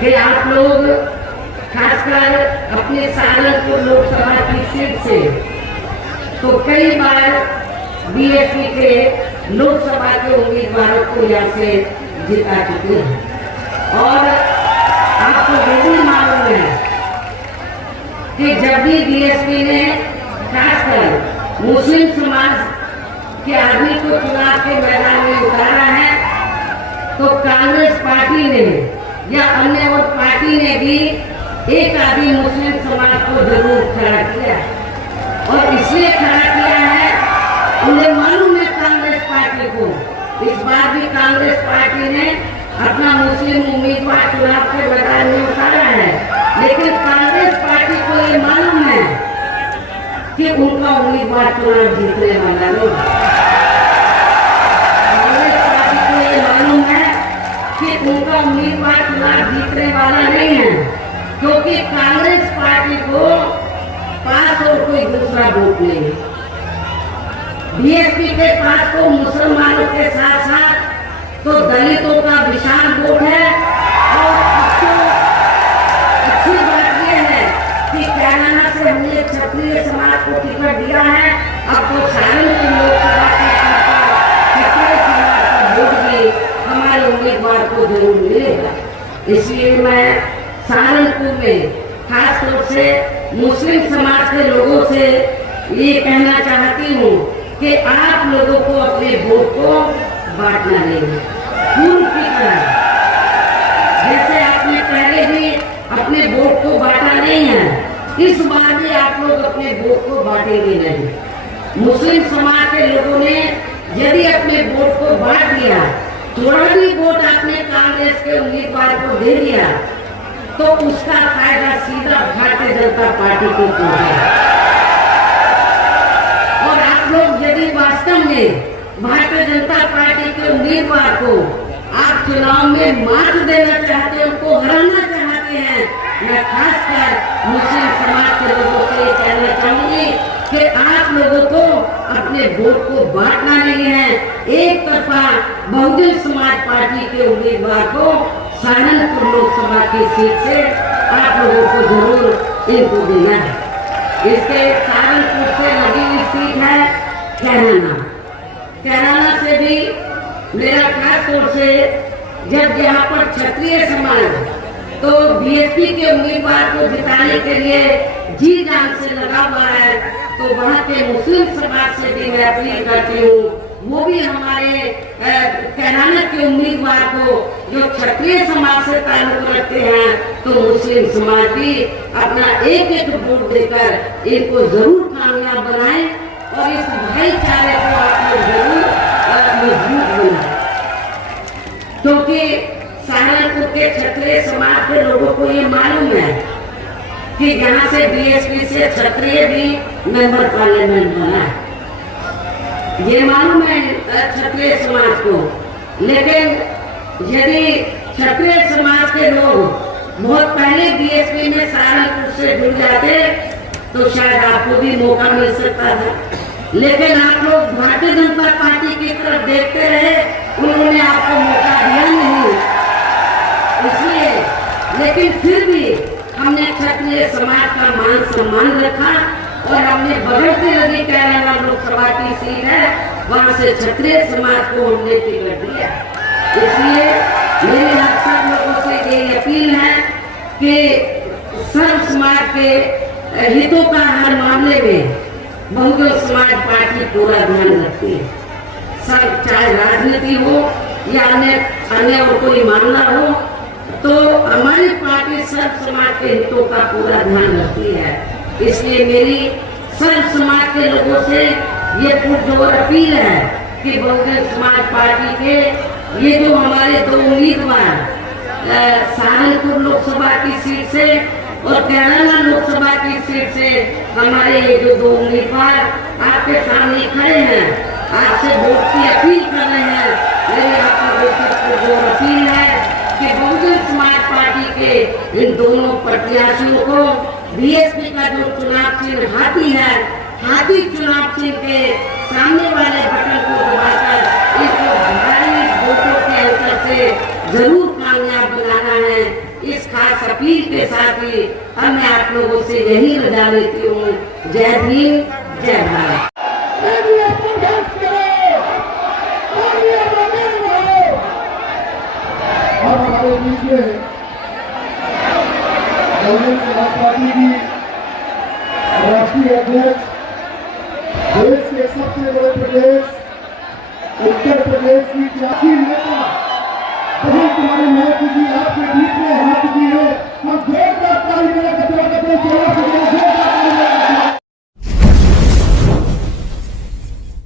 कि आप लोग खासकर अपने सहारनपुर लोकसभा की सीट से तो कई बार बीएसपी के लोकसभा के उम्मीदवारों को यहाँ से जिता चुके हैं और आपको ये भी मालूम है कि जब भी बीएसपी ने खासकर मुस्लिम समाज के आदमी को चुनाव के मैदान में उतारा है तो कांग्रेस पार्टी ने या अन्य और पार्टी ने भी एक आदमी मुस्लिम समाज को जरूर खड़ा किया और इसलिए खड़ा किया है, उन्हें मालूम है कांग्रेस पार्टी को इस बार भी कांग्रेस पार्टी ने अपना मुस्लिम उम्मीदवार चुनाव के मैदान में उतारा है, लेकिन कांग्रेस पार्टी को ये मालूम है कि उनका उम्मीदवार चुनाव जीतने वाला नहीं। कांग्रेस पार्टी को ये मालूम है कि उनका उम्मीदवार चुनाव जीतने वाला नहीं है, क्योंकि कांग्रेस पार्टी को पास और कोई दूसरा वोट नहीं है। बीएसपी के पास तो मुसलमानों के साथ साथ तो दलितों का विशाल वोट है और अच्छी बात यह है कि कैराना से हमने क्षत्रिय समाज को टिकट दिया है। अब तो सहारनपुर लोकसभा की क्षत्रिय समाज का वोट भी हमारे उम्मीदवार को जरूर मिलेगा। इसलिए मैं सहारनपुर में खास तौर से मुस्लिम समाज के लोगों से ये कहना चाहती हूँ कि आप लोगों को अपने वोट को बांटना नहीं है पूर्व की तरह, जैसे आपने पहले भी अपने वोट को बांटा नहीं है, इस बार भी आप लोग अपने वोट को बांटेंगे नहीं। मुस्लिम समाज के लोगों ने यदि अपने वोट को बांट दिया, थोड़ा भी वोट आपने कांग्रेस के उम्मीदवार को दे दिया तो उसका फायदा सीधा भारतीय जनता पार्टी को पहुंचेगा। और आप लोग यदि वास्तव में भारतीय जनता पार्टी के उम्मीदवार को आप चुनाव में मात देना चाहते हैं, उनको हराना चाहते हैं, मैं खासकर मुस्लिम समाज के लोगों से ये कहना चाहूंगी कि आप लोगों को अपने वोट को बांटना नहीं है। एक तरफा बहुजन समाज पार्टी के उम्मीदवार को सहारनपुर लोकसभा की सीट से आप लोगों को जरूर इनको देना है। इसके सहारनपुर से लगी हुई सीट है कैराना। कैराना से भी मेरा खास तौर से जब यहाँ पर क्षत्रिय समाज तो बीएसपी के उम्मीदवार को जिताने के लिए जी जान से लगा हुआ है, तो वहाँ के मुस्लिम समाज से भी मैं अपील करती हूँ वो भी हमारे कैराना के उम्मीदवार को जो क्षत्रिय समाज से ताल्लुक रखते हैं तो मुस्लिम समाज भी अपना एक एक वोट देकर इनको जरूर कामयाब बनाएं और इस भाईचारे को आप लोग जरूर मजबूत बनाएं, क्योंकि सहारनपुर के क्षत्रिय समाज के लोगों को ये मालूम है कि यहाँ से बीएसपी से क्षत्रिय भी मेंबर पार्लियामेंट बना है, ये मालूम है क्षत्रिय समाज को। लेकिन यदि क्षत्रिय समाज के लोग बहुत पहले बीएसपी में सहारनपुर से जुड़ जाते तो शायद आपको भी मौका मिल सकता था, लेकिन आप लोग भारतीय जनता पार्टी की तरफ देखते रहे, उन्होंने आपको मौका दिया नहीं। इसलिए लेकिन फिर भी हमने क्षत्रिय समाज का मान सम्मान रखा और हमने बगल से लगी कैराना लोकसभा की सीट है वहाँ से क्षत्रिय समाज को हमने टिकट दिया। इसलिए मेरी आप सब लोगों से ये अपील है कि सर्व समाज के हितों का हर मामले में बहुजन समाज पार्टी पूरा ध्यान रखती है। सब चाहे राजनीति हो या अन्य और कोई मामला हो तो हमारी पार्टी सर्व समाज के हितों का पूरा ध्यान रखती है। इसलिए मेरी सर्व समाज के लोगों से ये पुरजोर अपील है कि बहुजन समाज पार्टी के ये जो हमारे दो उम्मीदवार सहारनपुर लोकसभा की सीट से और कैराना लोकसभा की सीट से हमारे ये जो दो उम्मीदवार आपके सामने खड़े हैं, आपसे वोट की अपील कर रहे हैं। मेरी आपकी पुरजोर अपील है कि बहुजन समाज पार्टी के इन दोनों प्रत्याशियों को बीएसपी का जो चुनाव चिन्ह हाथी है, हाथी चुनाव चिन्ह के सामने वाले बटन को दबाकर इसको भारी वोटों के अंतर से जरूर कामयाब बनाना है। इस आप लोगों से यही रजा लेती हूँ। जय भीम, जय भारत। अब हमारे बीच में बहुजन समाज पार्टी की राष्ट्रीय अध्यक्ष, देश के सबसे बड़े प्रदेश उत्तर प्रदेश की जाति नेता बहन कुमारी महतो जी आपके बीच में हाथ दी है। हम जोरदार ताली बजाकर स्वागत करते हैं।